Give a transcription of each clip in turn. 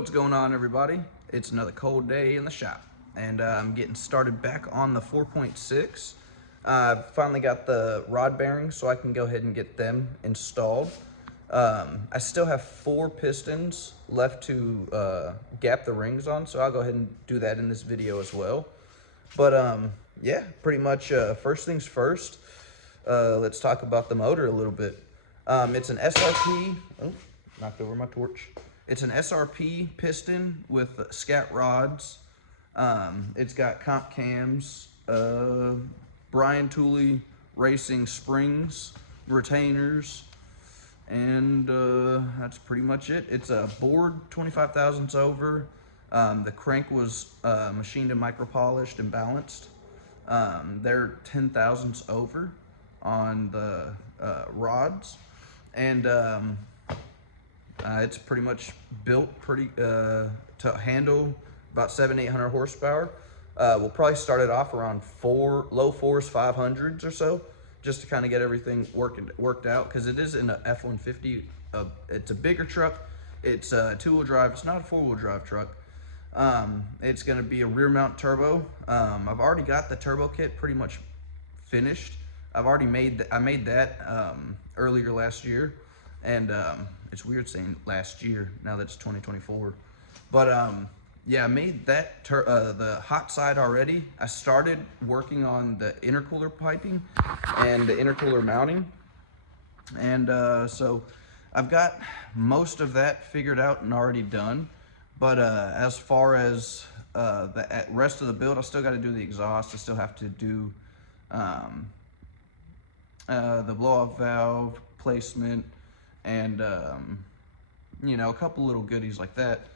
What's going on, everybody? It's another cold day in the shop, and I'm getting started back on the 4.6. Finally got the rod bearings, so I can go ahead and get them installed. I still have 4 pistons left to gap the rings on, so I'll go ahead and do that in this video as well. But yeah, pretty much first things first, let's talk about the motor a little bit. It's an SRP, oh, knocked over my torch. It's an SRP piston with scat rods. It's got comp cams, Brian Tooley Racing springs, retainers, and that's pretty much it. It's a board 25 thousandths over. The crank was machined and micro polished and balanced. They're 10 thousandths over on the rods, and it's pretty much built to handle about 700-800 horsepower. We'll probably start it off around low 4s, 500s or so, just to kind of get everything worked out, because it is in a F-150. It's a bigger truck. It's a 2-wheel drive. It's not a 4-wheel drive truck. It's going to be a rear mount turbo. I've already got the turbo kit pretty much finished. I made that earlier last year, and it's weird saying last year now that it's 2024. But yeah, I made that the hot side already. I started working on the intercooler piping and the intercooler mounting, and so I've got most of that figured out and already done. But as far as the rest of the build, I still got to do the exhaust. I still have to do the blow-off valve placement, and you know, a couple little goodies like that.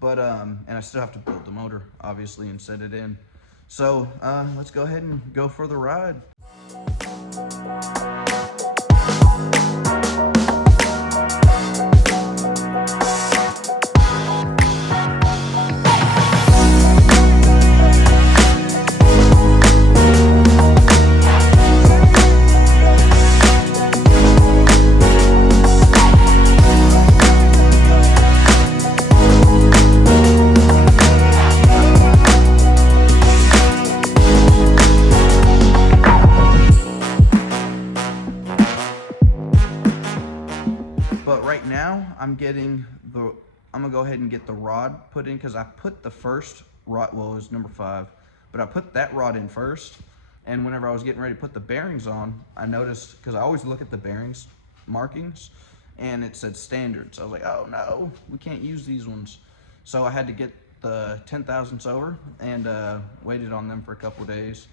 But and I still have to build the motor, obviously, and set it in. So let's go ahead and go for the ride. But right now, I'm gonna go ahead and get the rod put in, because I put the first rod, well, it was number 5, but I put that rod in first. And whenever I was getting ready to put the bearings on, I noticed, because I always look at the bearings markings, and it said standards. I was like, oh no, we can't use these ones. So I had to get the 10 thousandths over, and waited on them for a couple of days.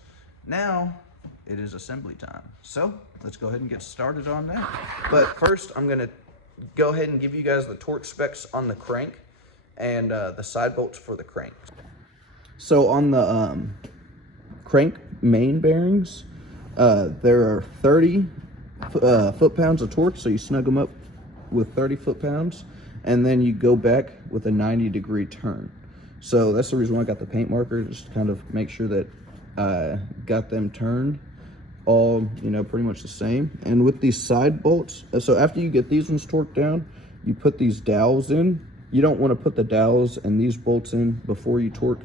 Now it is assembly time. So let's go ahead and get started on that. But first, I'm gonna go ahead and give you guys the torque specs on the crank and the side bolts for the crank. So on the crank main bearings, there are 30 foot-pounds of torque, so you snug them up with 30 foot-pounds, and then you go back with a 90-degree turn. So that's the reason why I got the paint marker, just to kind of make sure that I got them turned all, you know, pretty much the same. And with these side bolts, so after you get these ones torqued down, you put these dowels in. You don't want to put the dowels and these bolts in before you torque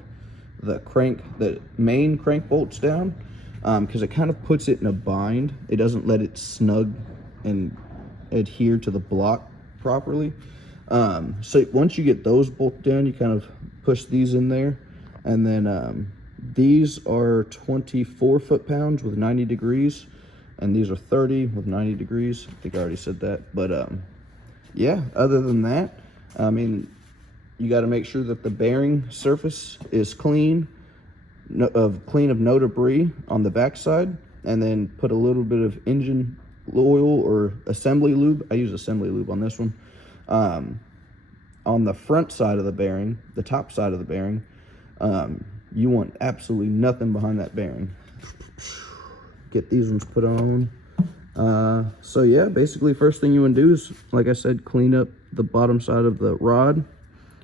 the main crank bolts down, because it kind of puts it in a bind. It doesn't let it snug and adhere to the block properly. So once you get those bolts down, you kind of push these in there, and then these are 24 foot-pounds with 90 degrees, and these are 30 with 90 degrees. I think I already said that. But yeah, other than that, I mean, you got to make sure that the bearing surface is clean of no debris on the backside, and then put a little bit of engine oil or assembly lube. I use assembly lube on this one. On the front side of the bearing, the top side of the bearing, you want absolutely nothing behind that bearing. Get these ones put on. So yeah, basically first thing you want to do is, like I said, clean up the bottom side of the rod.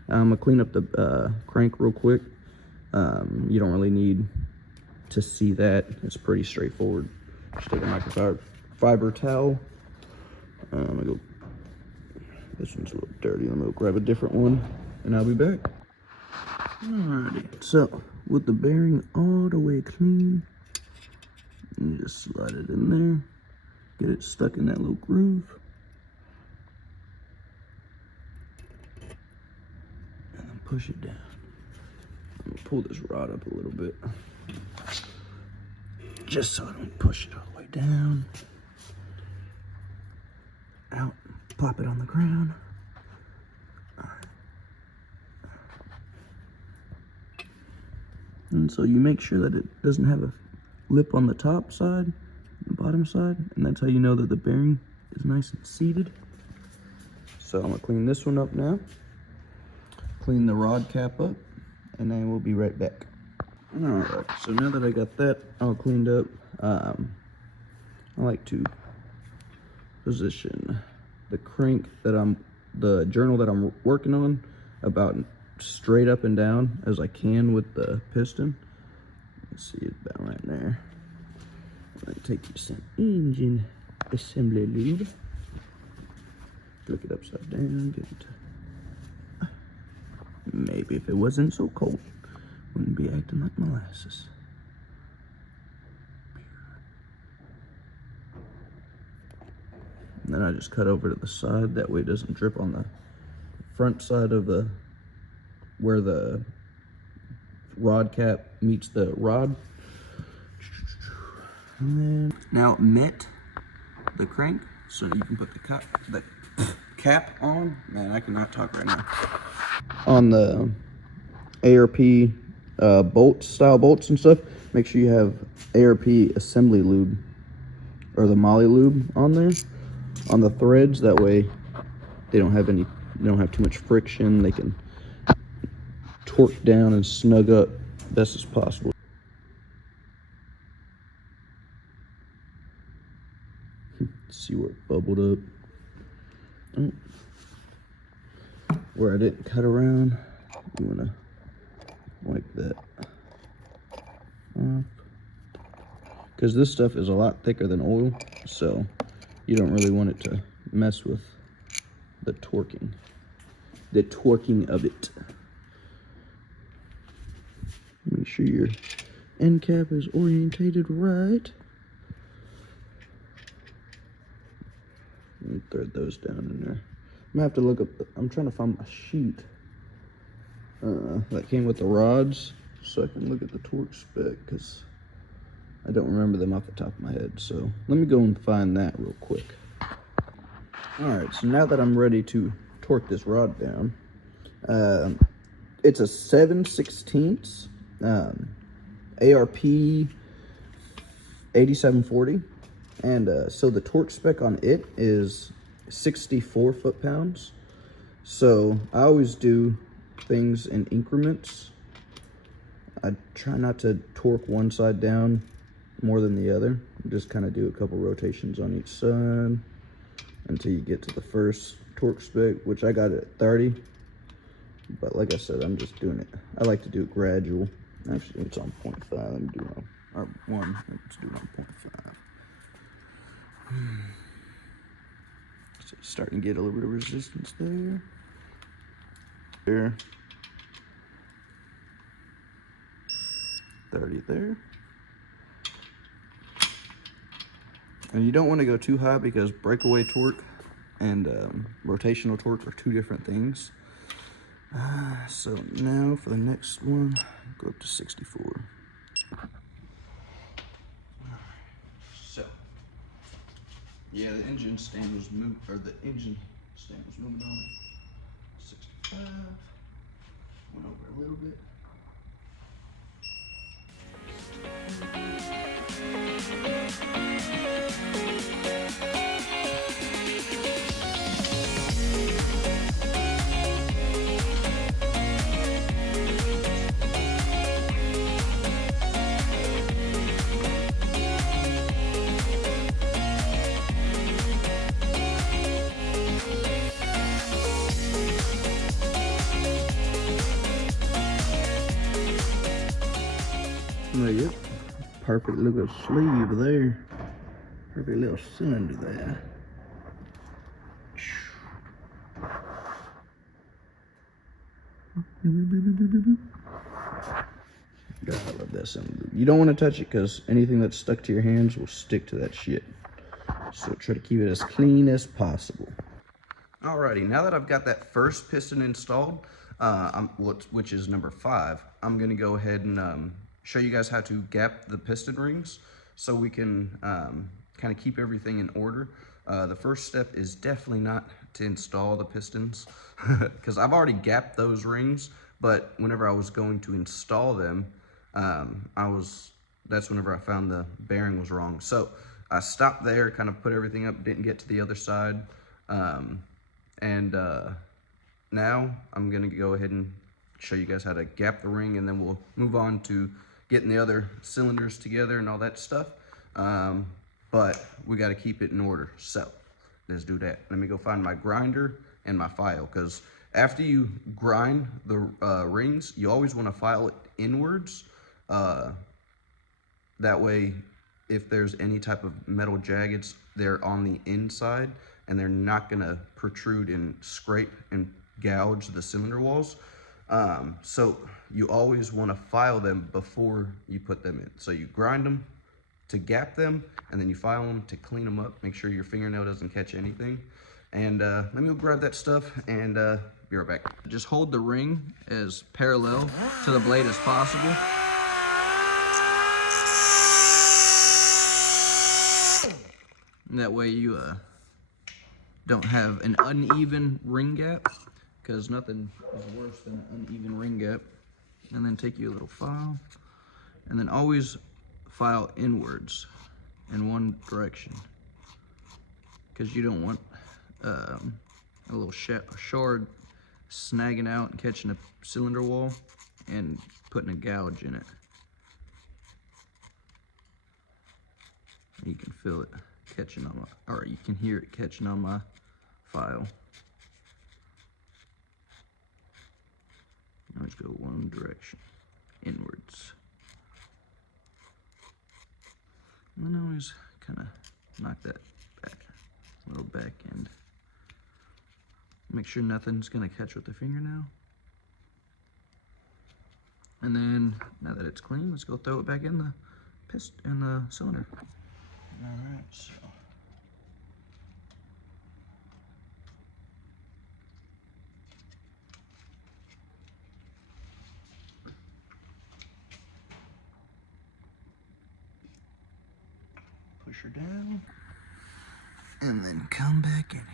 I'm gonna clean up the crank real quick. You don't really need to see that. It's pretty straightforward. Just take a microfiber towel. I'm gonna go, this one's a little dirty. I'm gonna grab a different one. and I'll be back. Alrighty, so with the bearing all the way clean, you just slide it in there, get it stuck in that little groove, and then push it down. I'm gonna pull this rod up a little bit, just so I don't push it all the way down. Out, plop it on the ground. And so you make sure that it doesn't have a lip on the top side, the bottom side, and that's how you know that the bearing is nice and seated. So I'm gonna clean this one up now, clean the rod cap up, and then we'll be right back. Alright, so now that I got that all cleaned up, I like to position the crank the journal that I'm working on about straight up and down as I can with the piston. Let's see it about right there. I'm gonna take you some engine assembly lube, flick it upside down, get it. Maybe if it wasn't so cold, wouldn't be acting like molasses. And then I just cut over to the side, that way it doesn't drip on the front side of where the rod cap meets the rod. And then now met the crank, so you can put the cap on. Man, I cannot talk right now. On the ARP style bolts and stuff, make sure you have ARP assembly lube or the moly lube on there on the threads. That way they don't have too much friction. They can torque down and snug up best as possible. See where it bubbled up. Oh. Where I didn't cut around, you want to wipe that off, because this stuff is a lot thicker than oil, so you don't really want it to mess with the torquing of it. Make sure your end cap is orientated right. And thread those down in there. I'm gonna have to look up I'm trying to find my sheet that came with the rods, so I can look at the torque spec, because I don't remember them off the top of my head. So let me go and find that real quick. Alright, so now that I'm ready to torque this rod down, it's a 7/16 ARP 8740, and so the torque spec on it is 64 foot-pounds. So I always do things in increments. I try not to torque one side down more than the other. Just kind of do a couple rotations on each side until you get to the first torque spec, which I got it at 30. But like I said, I'm just doing it. I like to do it gradual. Actually, it's on 0.5. Let me do it on, or 1. Let's do it on 0.5. So starting to get a little bit of resistance there. There. 30 there. And you don't want to go too high, because breakaway torque and rotational torque are two different things. So now for the next one, go up to 64. So, yeah, the engine stand was moving, or the engine stand was moving on 65. Went over a little bit. Oh, yep. Perfect little sleeve there. Perfect little cylinder there. God, I love that sound. You don't want to touch it because anything that's stuck to your hands will stick to that shit. So try to keep it as clean as possible. Alrighty, now that I've got that first piston installed, which is number 5, I'm gonna go ahead and show you guys how to gap the piston rings so we can kind of keep everything in order. The first step is definitely not to install the pistons because I've already gapped those rings, but whenever I was going to install them, that's whenever I found the bearing was wrong. So I stopped there, kind of put everything up, didn't get to the other side. Now I'm gonna go ahead and show you guys how to gap the ring, and then we'll move on to getting the other cylinders together and all that stuff. But we got to keep it in order. So let's do that. Let me go find my grinder and my file, because after you grind the rings, you always want to file it inwards. That way, if there's any type of metal jaggeds, they're on the inside and they're not gonna protrude and scrape and gouge the cylinder walls. So you always want to file them before you put them in. So you grind them to gap them, and then you file them to clean them up. Make sure your fingernail doesn't catch anything. And let me go grab that stuff and be right back. Just hold the ring as parallel to the blade as possible. And that way you don't have an uneven ring gap, because nothing is worse than an uneven ring gap. And then take your little file, and then always file inwards in one direction, because you don't want a little shard snagging out and catching a cylinder wall and putting a gouge in it. You can feel it catching on my, or you can hear it catching on my file. Always go one direction, inwards. And then always kind of knock that back, little back end. Make sure nothing's gonna catch with the fingernail. And then, now that it's clean, let's go throw it back in the cylinder. All right, so. Push her down, and then come back in here.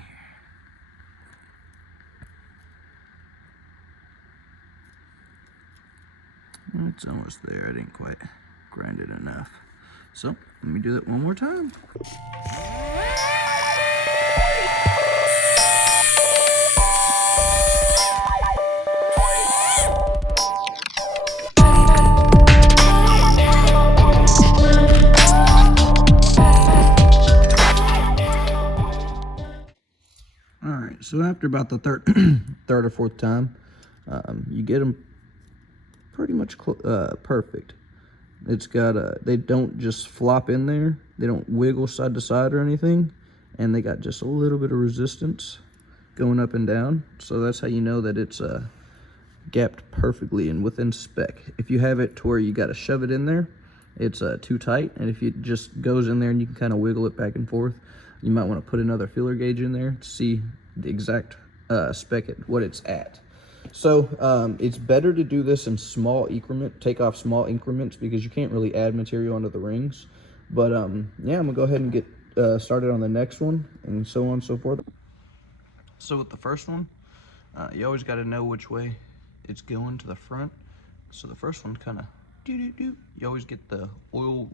It's almost there. I didn't quite grind it enough. So let me do that one more time. All right, so after about the third or fourth time, you get them pretty much perfect. It's got they don't just flop in there, they don't wiggle side to side or anything, and they got just a little bit of resistance going up and down. So that's how you know that it's gapped perfectly and within spec. If you have it to where you got to shove it in there, it's too tight, and if it just goes in there and you can kind of wiggle it back and forth, you might want to put another feeler gauge in there to see the exact spec at what it's at. So it's better to do this in take off small increments, because you can't really add material onto the rings. But yeah, I'm gonna go ahead and get started on the next one, and so on and so forth. So with the first one, you always got to know which way it's going to the front. So the first one kind of you always get the oil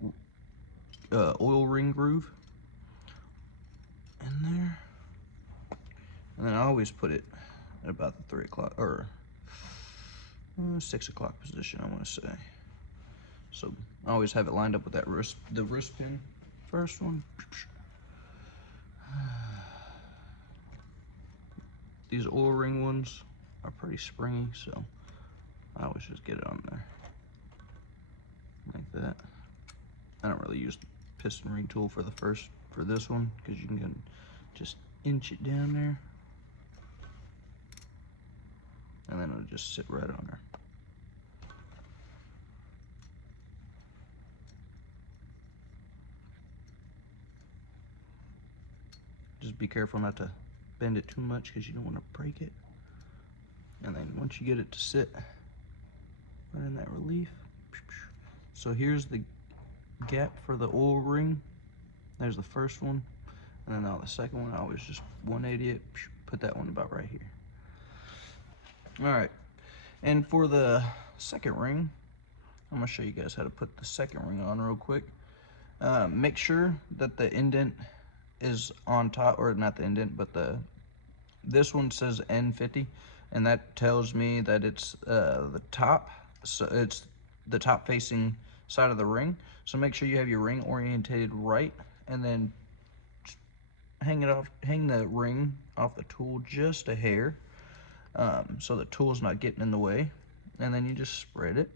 ring groove in there, and then I always put it at about the 3 o'clock or 6 o'clock position, I want to say. So I always have it lined up with that the wrist pin. First one. These oil ring ones are pretty springy, so I always just get it on there like that. I don't really use the piston ring tool for this one, because you can just inch it down there. and then it'll just sit right on there. Just be careful not to bend it too much because you don't want to break it. And then once you get it to sit right in that relief, so here's the gap for the oil ring. There's the first one, and then now the second one, I always just 180 it, put that one about right here. All right, and for the second ring, I'm gonna show you guys how to put the second ring on real quick. Make sure that the indent is on top, or not the indent, but this one says N50, and that tells me that it's the top, so it's the top facing side of the ring. So make sure you have your ring orientated right, and then hang the ring off the tool just a hair, so the tool's not getting in the way, and then you just spread it,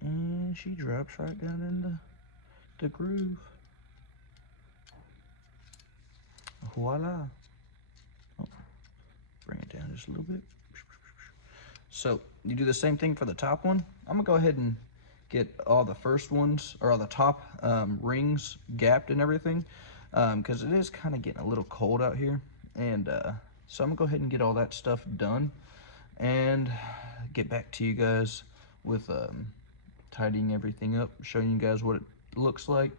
and she drops right down in the groove. Voila. Oh, bring it down just a little bit. So you do the same thing for the top one. I'm gonna go ahead and get all the first ones, or all the top rings gapped and everything, because it is kind of getting a little cold out here, and so I'm gonna go ahead and get all that stuff done and get back to you guys with tidying everything up, showing you guys what it looks like,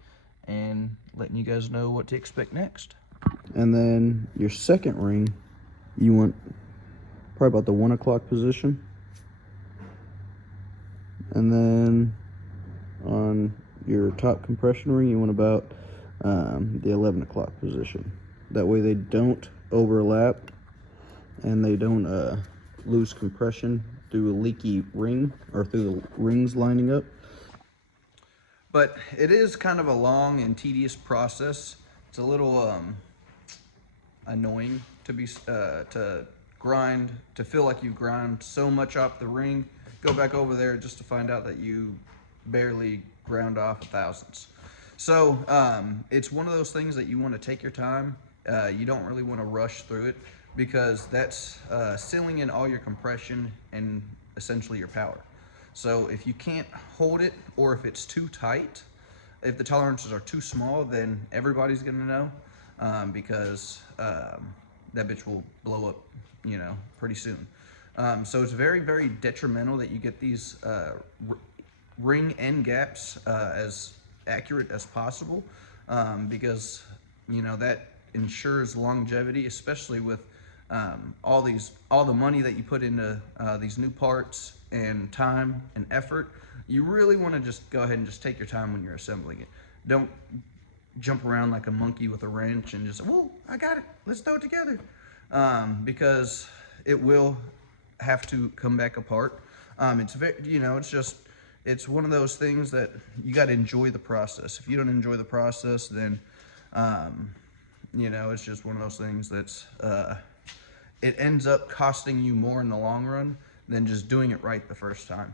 and letting you guys know what to expect next. And then your second ring, you want probably about the 1 o'clock position. And then on your top compression ring, you want about the 11 o'clock position. That way they don't overlap and they don't lose compression through a leaky ring or through the rings lining up. But it is kind of a long and tedious process. It's a little annoying to be to grind, to feel like you grind so much off the ring, go back over there just to find out that you barely ground off thousandths. So it's one of those things that you want to take your time. You don't really want to rush through it, because that's sealing in all your compression and essentially your power. So if you can't hold it, or if it's too tight, if the tolerances are too small, then everybody's gonna know, because that bitch will blow up, you know, pretty soon. So it's very, very detrimental that you get these ring end gaps as accurate as possible, because, you know, that ensures longevity, especially with all the money that you put into these new parts and time and effort. You really want to just go ahead and just take your time when you're assembling it. Don't jump around like a monkey with a wrench and just, whoa, I got it, let's throw it together, because it will have to come back apart. It's very, you know, it's one of those things that you got to enjoy the process. If you don't enjoy the process, then you know, it's just one of those things that's it ends up costing you more in the long run than just doing it right the first time.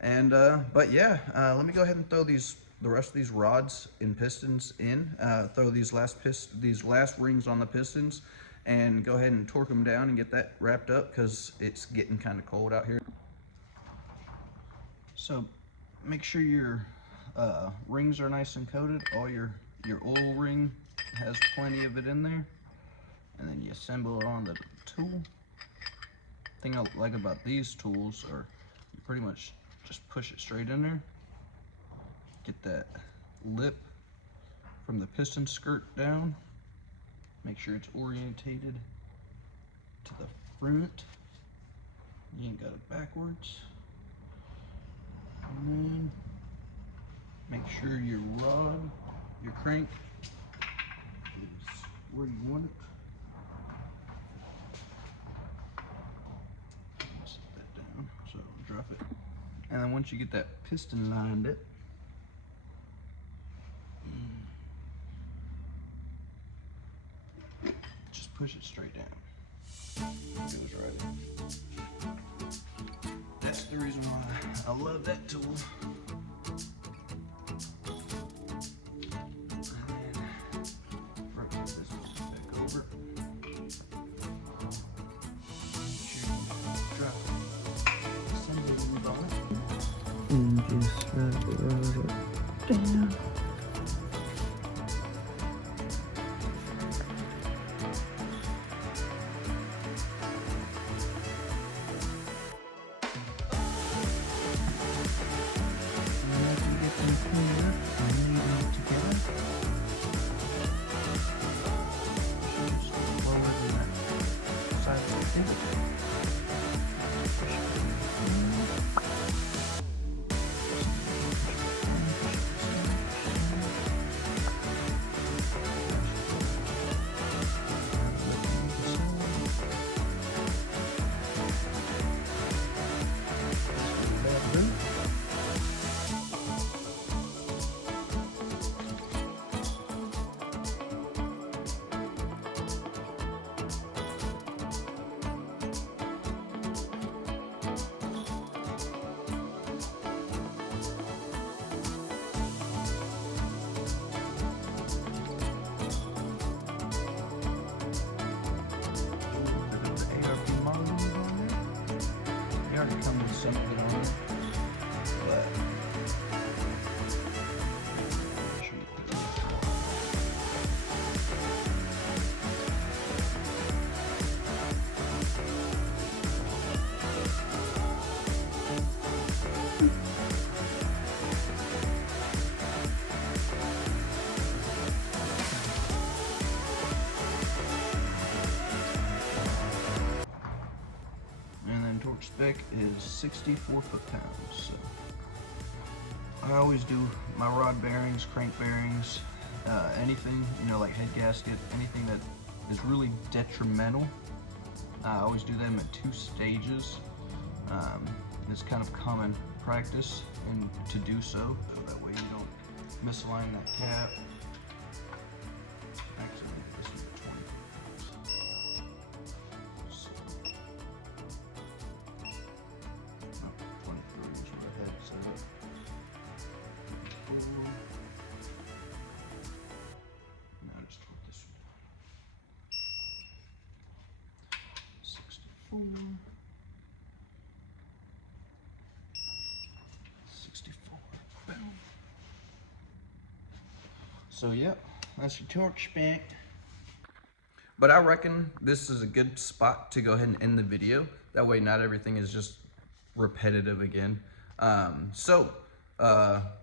And but yeah, let me go ahead and throw the rest of these rods and pistons in, throw these last rings on the pistons, and go ahead and torque them down and get that wrapped up, because it's getting kind of cold out here. So make sure your rings are nice and coated. All your oil ring has plenty of it in there, and then you assemble it on the tool. The thing I like about these tools are you pretty much just push it straight in there, get that lip from the piston skirt down, make sure it's orientated to the front, you ain't got it backwards, and then make sure your rod, your crank is where you want it. Set that down so I don't drop it. And then once you get that piston lined up, just push it straight down. It goes right in. That's the reason why I love that tool. some of it on it. But make sure you put it and then torque spec is 64 foot-pounds. So I always do my rod bearings, crank bearings, anything, you know, like head gasket, anything that is really detrimental. I always do them at 2 stages. It's kind of common practice and to do so that way you don't misalign that cap. Actually, this is 20. So, no, 23 is what I had set up. 24. Now just put this one. 64. 64. Boom. So yep, that's your torque spec. But I reckon this is a good spot to go ahead and end the video. That way not everything is just repetitive again.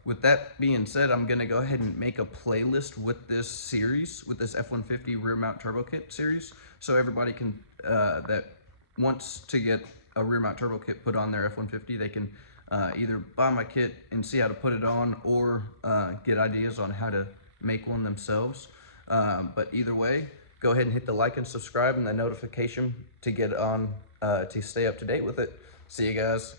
With that being said, I'm gonna go ahead and make a playlist with this series, with this F-150 rear mount turbo kit series. So everybody can, that wants to get a rear mount turbo kit put on their F-150, they can either buy my kit and see how to put it on, or get ideas on how to make one themselves. But either way, go ahead and hit the like and subscribe and the notification to get on, to stay up to date with it. See you guys.